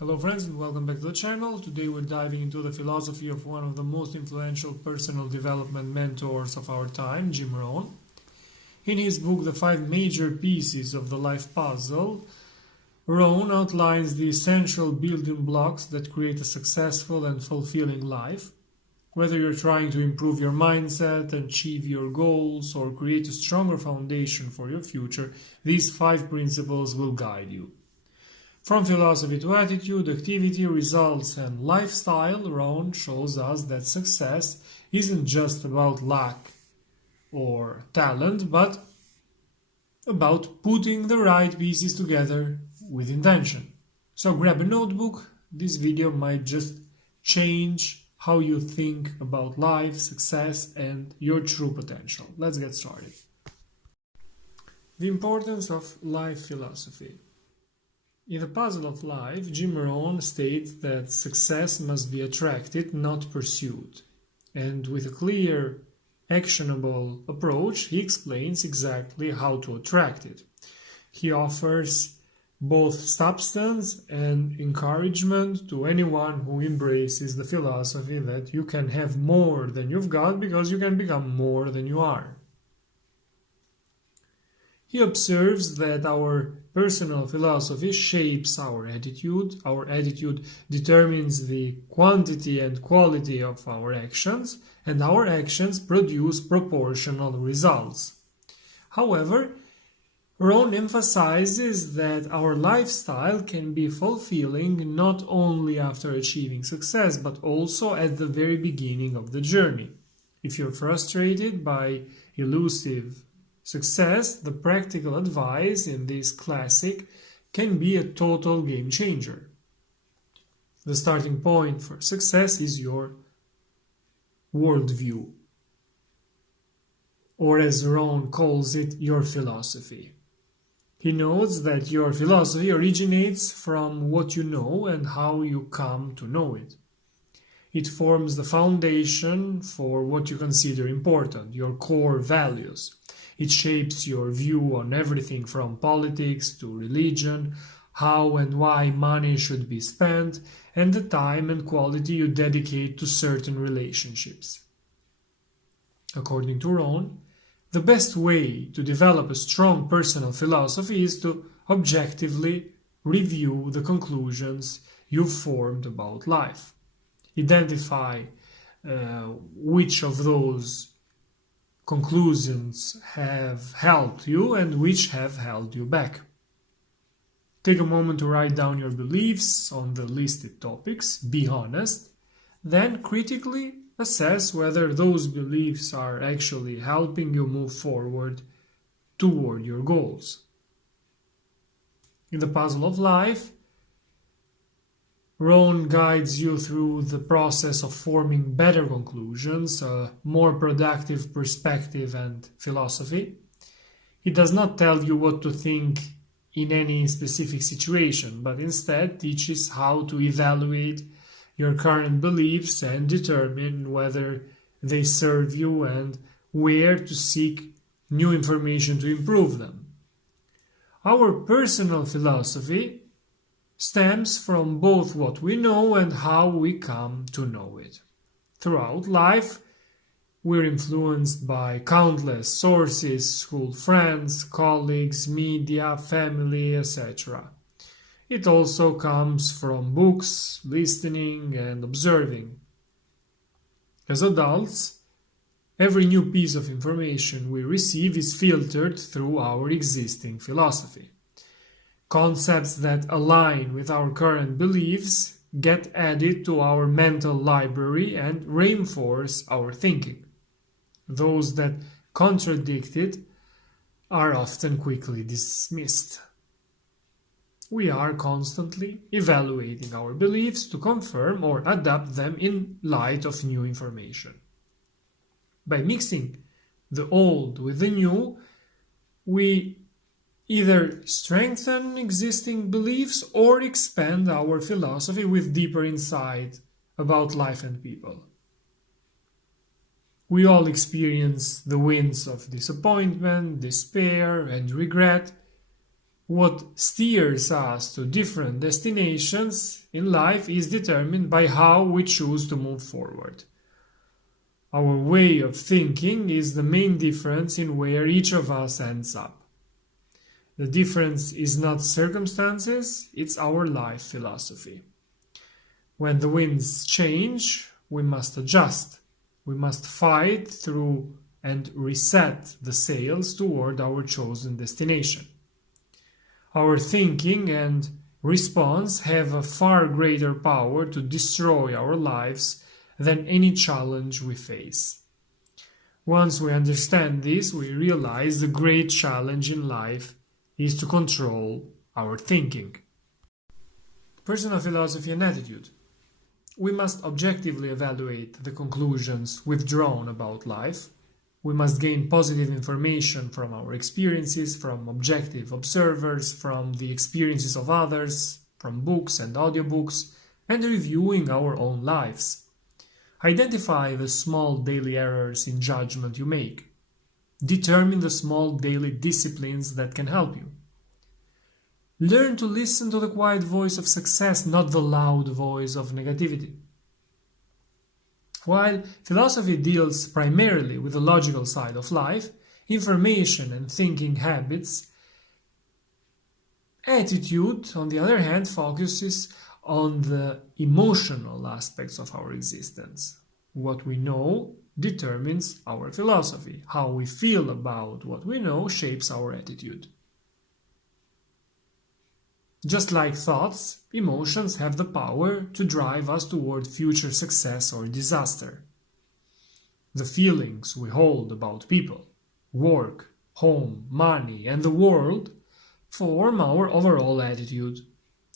Hello friends and welcome back to the channel. Today we're diving into the philosophy of one of the most influential personal development mentors of our time, Jim Rohn. In his book The 5 Major Pieces of the Life Puzzle, Rohn outlines the essential building blocks that create a successful and fulfilling life. Whether you're trying to improve your mindset, achieve your goals, or create a stronger foundation for your future, these 5 principles will guide you. From philosophy to attitude, activity, results, and lifestyle, Rohn shows us that success isn't just about luck or talent, but about putting the right pieces together with intention. So grab a notebook. This video might just change how you think about life, success, and your true potential. Let's get started. The importance of life philosophy. In the puzzle of life, Jim Rohn states that success must be attracted, not pursued. And with a clear, actionable approach, he explains exactly how to attract it. He offers both substance and encouragement to anyone who embraces the philosophy that you can have more than you've got because you can become more than you are. He observes that our personal philosophy shapes our attitude determines the quantity and quality of our actions, and our actions produce proportional results. However, Rohn emphasizes that our lifestyle can be fulfilling not only after achieving success, but also at the very beginning of the journey. If you're frustrated by elusive success, the practical advice in this classic can be a total game changer. The starting point for success is your worldview, or as Rohn calls it, your philosophy. He notes that your philosophy originates from what you know and how you come to know it. It forms the foundation for what you consider important, your core values. It shapes your view on everything from politics to religion, how and why money should be spent, and the time and quality you dedicate to certain relationships. According to Rohn, the best way to develop a strong personal philosophy is to objectively review the conclusions you've formed about life. Identify which of those conclusions have helped you and which have held you back. Take a moment to write down your beliefs on the listed topics, be honest, then critically assess whether those beliefs are actually helping you move forward toward your goals. In the puzzle of life, Rohn guides you through the process of forming better conclusions, a more productive perspective and philosophy. He does not tell you what to think in any specific situation, but instead teaches how to evaluate your current beliefs and determine whether they serve you and where to seek new information to improve them. Our personal philosophy stems from both what we know and how we come to know it. Throughout life, we're influenced by countless sources, school friends, colleagues, media, family, etc. It also comes from books, listening, and observing. As adults, every new piece of information we receive is filtered through our existing philosophy. Concepts that align with our current beliefs get added to our mental library and reinforce our thinking. Those that contradict it are often quickly dismissed. We are constantly evaluating our beliefs to confirm or adapt them in light of new information. By mixing the old with the new, we either strengthen existing beliefs or expand our philosophy with deeper insight about life and people. We all experience the winds of disappointment, despair, and regret, What steers us to different destinations in life is determined by how we choose to move forward. Our way of thinking is the main difference in where each of us ends up. The difference is not circumstances, it's our life philosophy. When the winds change, we must adjust. We must fight through and reset the sails toward our chosen destination. Our thinking and response have a far greater power to destroy our lives than any challenge we face. Once we understand this, we realize the great challenge in life is to control our thinking. Personal philosophy and attitude. We must objectively evaluate the conclusions withdrawn about life. We must gain positive information from our experiences, from objective observers, from the experiences of others, from books and audiobooks, and reviewing our own lives. Identify the small daily errors in judgment you make. Determine the small daily disciplines that can help you. Learn to listen to the quiet voice of success, not the loud voice of negativity. While philosophy deals primarily with the logical side of life, information and thinking habits, attitude, on the other hand, focuses on the emotional aspects of our existence. What we know determines our philosophy. How we feel about what we know shapes our attitude. Just like thoughts, emotions have the power to drive us toward future success or disaster. The feelings we hold about people, work, home, money, and the world form our overall attitude.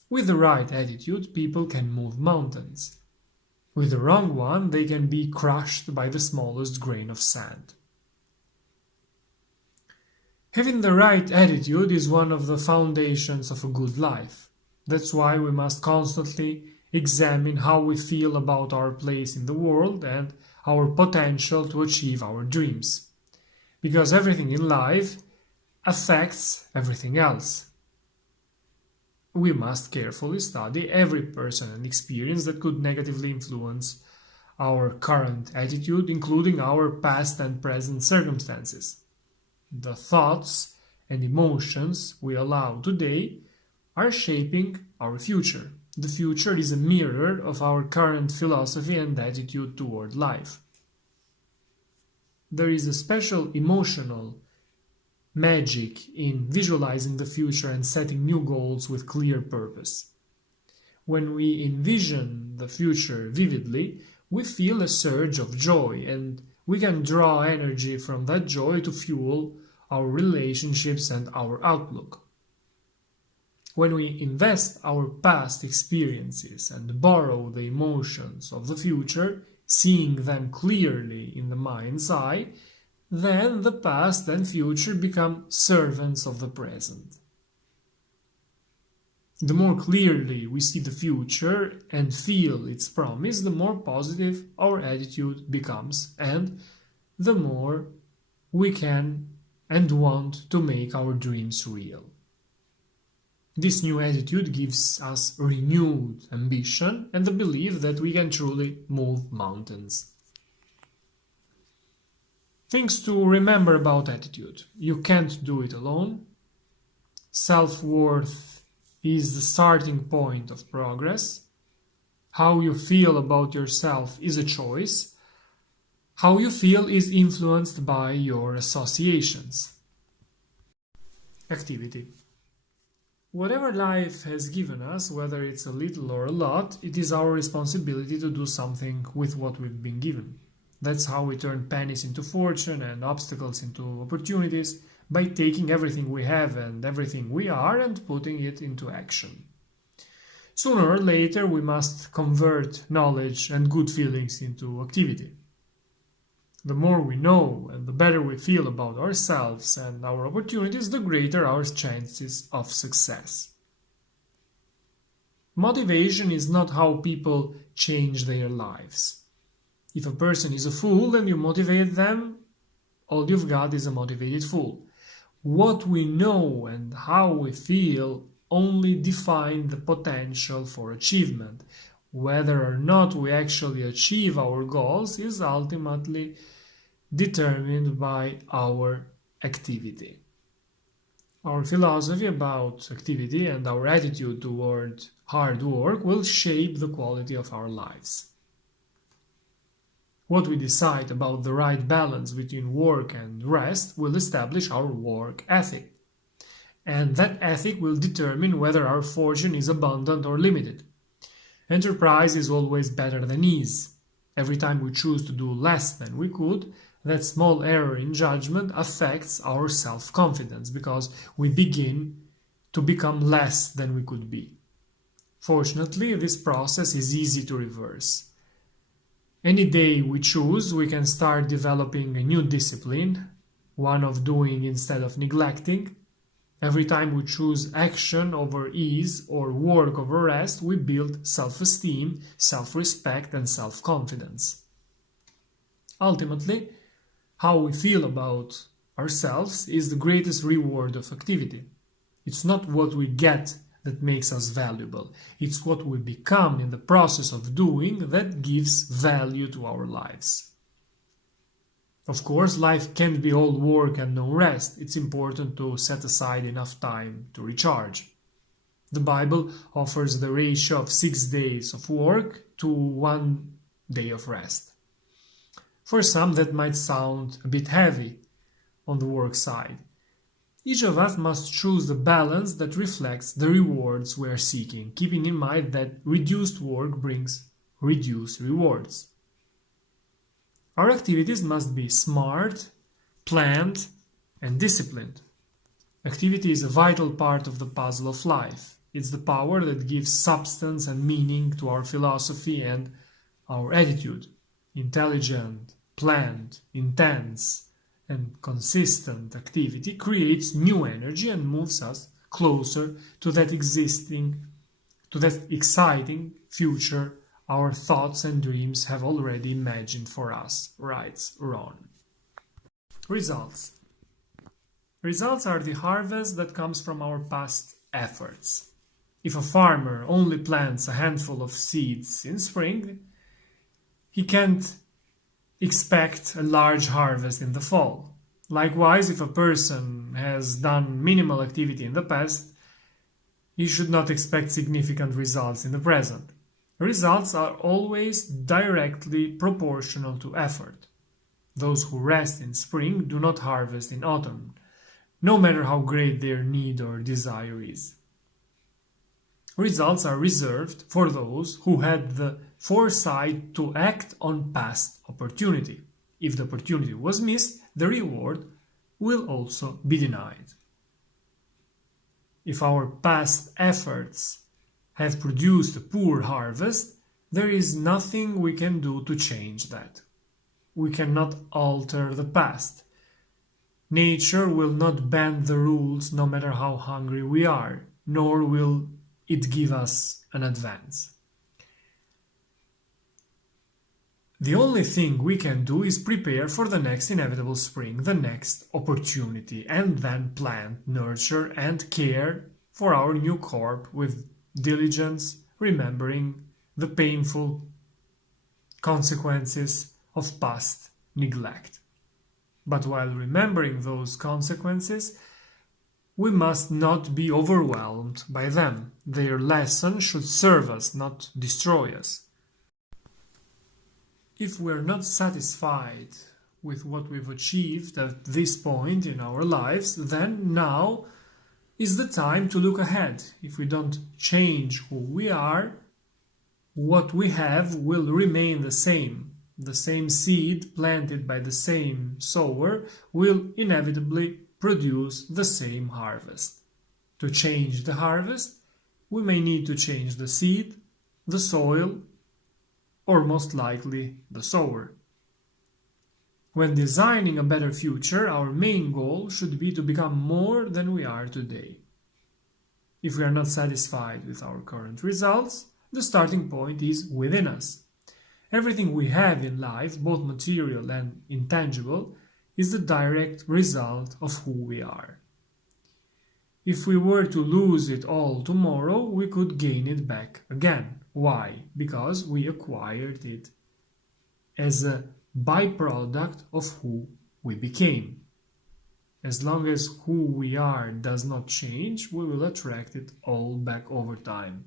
With the right attitude, people can move mountains. With the wrong one, they can be crushed by the smallest grain of sand. Having the right attitude is one of the foundations of a good life. That's why we must constantly examine how we feel about our place in the world and our potential to achieve our dreams. Because everything in life affects everything else. We must carefully study every person and experience that could negatively influence our current attitude, including our past and present circumstances. The thoughts and emotions we allow today are shaping our future. The future is a mirror of our current philosophy and attitude toward life. There is a special emotional magic in visualizing the future and setting new goals with clear purpose. When we envision the future vividly, we feel a surge of joy, and we can draw energy from that joy to fuel our relationships and our outlook. When we invest our past experiences and borrow the emotions of the future, seeing them clearly in the mind's eye, then the past and future become servants of the present. The more clearly we see the future and feel its promise, the more positive our attitude becomes, and the more we can and want to make our dreams real. This new attitude gives us renewed ambition and the belief that we can truly move mountains. Things to remember about attitude. You can't do it alone. Self-worth is the starting point of progress. How you feel about yourself is a choice. How you feel is influenced by your associations. Activity. Whatever life has given us, whether it's a little or a lot, it is our responsibility to do something with what we've been given. That's how we turn pennies into fortune and obstacles into opportunities, by taking everything we have and everything we are and putting it into action. Sooner or later, we must convert knowledge and good feelings into activity. The more we know and the better we feel about ourselves and our opportunities, the greater our chances of success. Motivation is not how people change their lives. If a person is a fool and you motivate them, all you've got is a motivated fool. What we know and how we feel only define the potential for achievement. Whether or not we actually achieve our goals is ultimately determined by our activity. Our philosophy about activity and our attitude toward hard work will shape the quality of our lives. What we decide about the right balance between work and rest will establish our work ethic. And that ethic will determine whether our fortune is abundant or limited. Enterprise is always better than ease. Every time we choose to do less than we could, that small error in judgment affects our self-confidence because we begin to become less than we could be. Fortunately, this process is easy to reverse. Any day we choose, we can start developing a new discipline, one of doing instead of neglecting. Every time we choose action over ease or work over rest, we build self-esteem, self-respect, and self-confidence. Ultimately, how we feel about ourselves is the greatest reward of activity. It's not what we get that makes us valuable. It's what we become in the process of doing that gives value to our lives. Of course, life can't be all work and no rest. It's important to set aside enough time to recharge. The Bible offers the ratio of 6 days of work to 1 day of rest. For some, that might sound a bit heavy on the work side. Each of us must choose the balance that reflects the rewards we are seeking, keeping in mind that reduced work brings reduced rewards. Our activities must be smart, planned, and disciplined. Activity is a vital part of the puzzle of life. It's the power that gives substance and meaning to our philosophy and our attitude. Intelligent, planned, intense, and consistent activity creates new energy and moves us closer to that exciting future our thoughts and dreams have already imagined for us, writes Rohn. Results. Results are the harvest that comes from our past efforts. If a farmer only plants a handful of seeds in spring, he can't expect a large harvest in the fall. Likewise, if a person has done minimal activity in the past, he should not expect significant results in the present. Results are always directly proportional to effort. Those who rest in spring do not harvest in autumn, no matter how great their need or desire is. Results are reserved for those who had the foresight to act on past opportunity. If the opportunity was missed, the reward will also be denied. If our past efforts have produced a poor harvest, there is nothing we can do to change that. We cannot alter the past. Nature will not bend the rules no matter how hungry we are, nor will it give us an advance. The only thing we can do is prepare for the next inevitable spring, the next opportunity, and then plant, nurture, and care for our new crop with diligence, remembering the painful consequences of past neglect. But while remembering those consequences, we must not be overwhelmed by them. Their lesson should serve us, not destroy us. If we're not satisfied with what we've achieved at this point in our lives, then now is the time to look ahead. If we don't change who we are, what we have will remain the same. The same seed planted by the same sower will inevitably produce the same harvest. To change the harvest, we may need to change the seed, the soil, or most likely the sower. When designing a better future, our main goal should be to become more than we are today. If we are not satisfied with our current results, the starting point is within us. Everything we have in life, both material and intangible, is the direct result of who we are. If we were to lose it all tomorrow, we could gain it back again. Why? Because we acquired it as a byproduct of who we became. As long as who we are does not change, we will attract it all back over time.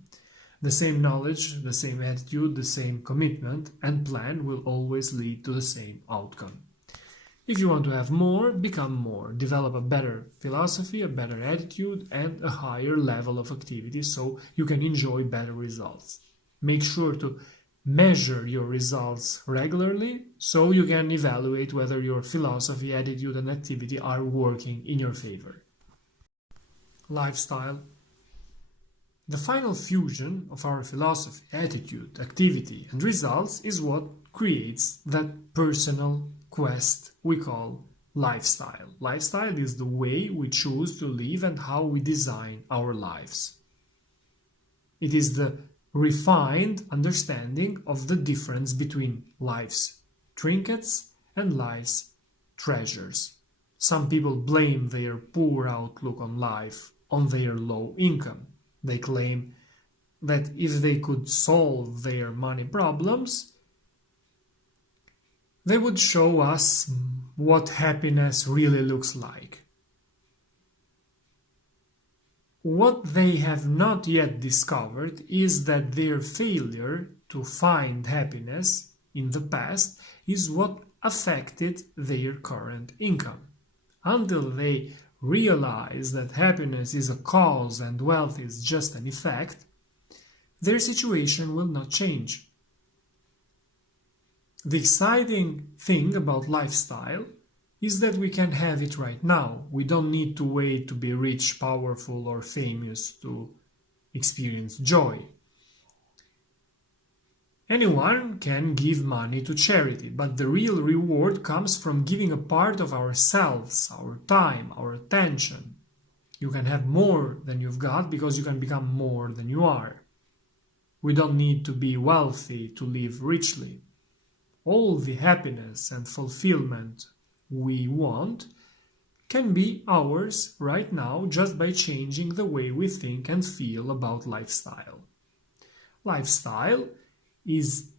The same knowledge, the same attitude, the same commitment and plan will always lead to the same outcome. If you want to have more, become more. Develop a better philosophy, a better attitude, and a higher level of activity so you can enjoy better results. Make sure to measure your results regularly so you can evaluate whether your philosophy, attitude, and activity are working in your favor. Lifestyle. The final fusion of our philosophy, attitude, activity, and results is what creates that personal quest we call lifestyle. Lifestyle is the way we choose to live and how we design our lives. It is the refined understanding of the difference between life's trinkets and life's treasures. Some people blame their poor outlook on life on their low income. They claim that if they could solve their money problems, they would show us what happiness really looks like. What they have not yet discovered is that their failure to find happiness in the past is what affected their current income. Until they realize that happiness is a cause and wealth is just an effect, their situation will not change. The exciting thing about lifestyle is that we can have it right now. We don't need to wait to be rich, powerful, or famous to experience joy. Anyone can give money to charity, but the real reward comes from giving a part of ourselves, our time, our attention. You can have more than you've got because you can become more than you are. We don't need to be wealthy to live richly. All the happiness and fulfillment we want can be ours right now just by changing the way we think and feel about lifestyle. Lifestyle is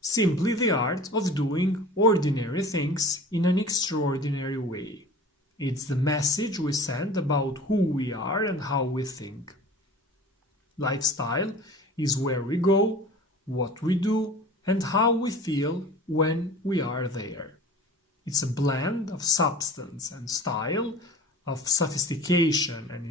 simply the art of doing ordinary things in an extraordinary way. It's the message we send about who we are and how we think. Lifestyle is where we go, what we do, and how we feel when we are there. It's a blend of substance and style, of sophistication and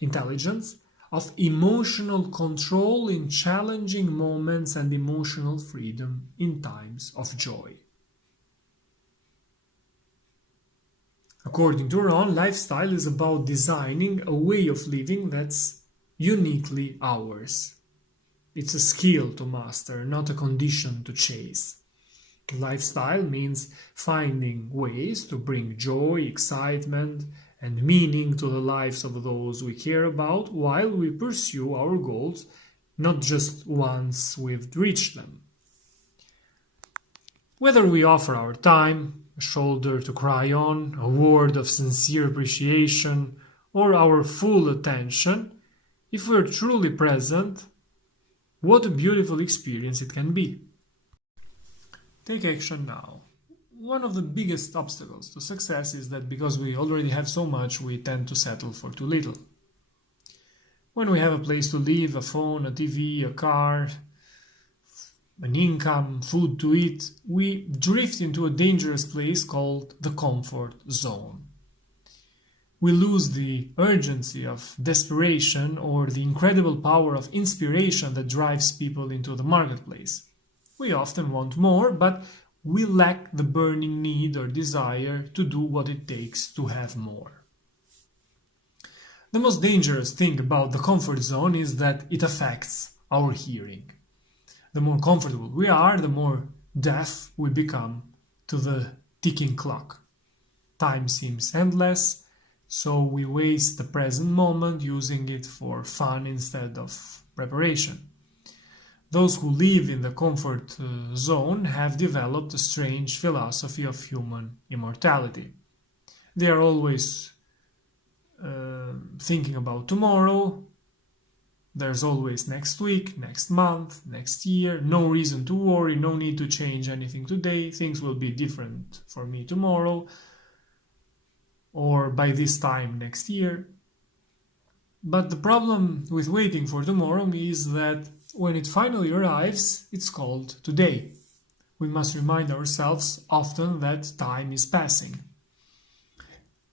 intelligence, of emotional control in challenging moments and emotional freedom in times of joy. According to Rohn, lifestyle is about designing a way of living that's uniquely ours. It's a skill to master, not a condition to chase. Lifestyle means finding ways to bring joy, excitement, and meaning to the lives of those we care about while we pursue our goals, not just once we've reached them. Whether we offer our time, a shoulder to cry on, a word of sincere appreciation, or our full attention, if we're truly present, what a beautiful experience it can be. Take action now. One of the biggest obstacles to success is that because we already have so much, we tend to settle for too little. When we have a place to live, a phone, a TV, a car, an income, food to eat, we drift into a dangerous place called the comfort zone. We lose the urgency of desperation or the incredible power of inspiration that drives people into the marketplace. We often want more, but we lack the burning need or desire to do what it takes to have more. The most dangerous thing about the comfort zone is that it affects our hearing. The more comfortable we are, the more deaf we become to the ticking clock. Time seems endless, so we waste the present moment using it for fun instead of preparation. Those who live in the comfort zone have developed a strange philosophy of human immortality. They are always thinking about tomorrow. There's always next week, next month, next year. No reason to worry, no need to change anything today. Things will be different for me tomorrow or by this time next year. But the problem with waiting for tomorrow is that when it finally arrives, it's called today. We must remind ourselves often that time is passing.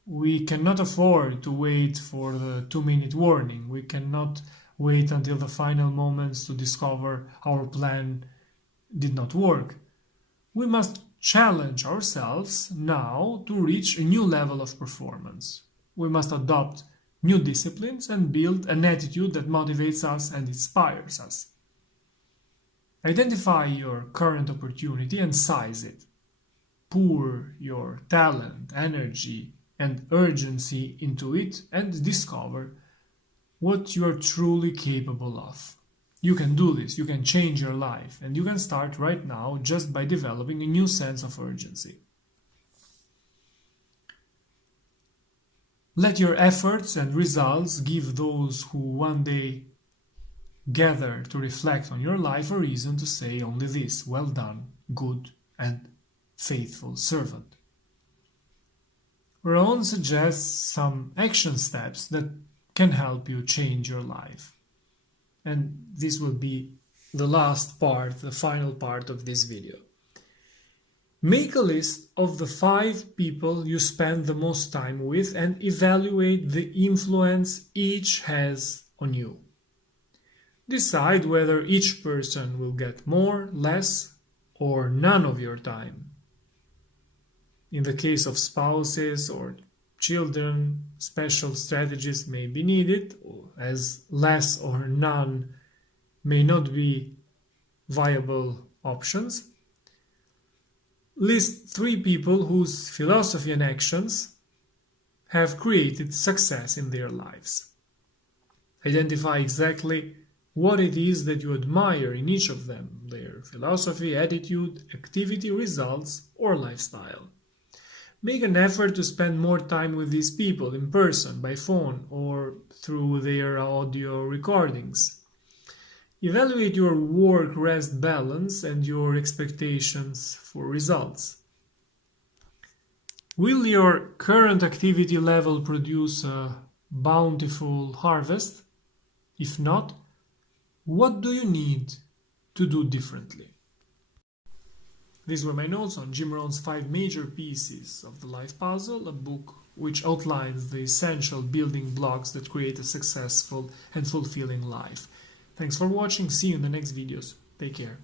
We cannot afford to wait for the 2-minute warning. We cannot wait until the final moments to discover our plan did not work. We must challenge ourselves now to reach a new level of performance. We must adopt new disciplines and build an attitude that motivates us and inspires us. Identify your current opportunity and size it. Pour your talent, energy, and urgency into it and discover what you are truly capable of. You can do this, you can change your life, and you can start right now just by developing a new sense of urgency. Let your efforts and results give those who one day gather to reflect on your life a reason to say only this: well done, good and faithful servant. Rohn suggests some action steps that can help you change your life. And this will be the last part, the final part of this video. Make a list of the 5 people you spend the most time with and evaluate the influence each has on you. Decide whether each person will get more, less, or none of your time. In the case of spouses or children, special strategies may be needed, as less or none may not be viable options. List 3 people whose philosophy and actions have created success in their lives. Identify exactly what it is that you admire in each of them, their philosophy, attitude, activity, results, or lifestyle. Make an effort to spend more time with these people in person, by phone, or through their audio recordings. Evaluate your work-rest balance and your expectations for results. Will your current activity level produce a bountiful harvest? If not, what do you need to do differently? These were my notes on Jim Rohn's 5 major pieces of the life puzzle, a book which outlines the essential building blocks that create a successful and fulfilling life. Thanks for watching. See you in the next videos. Take care.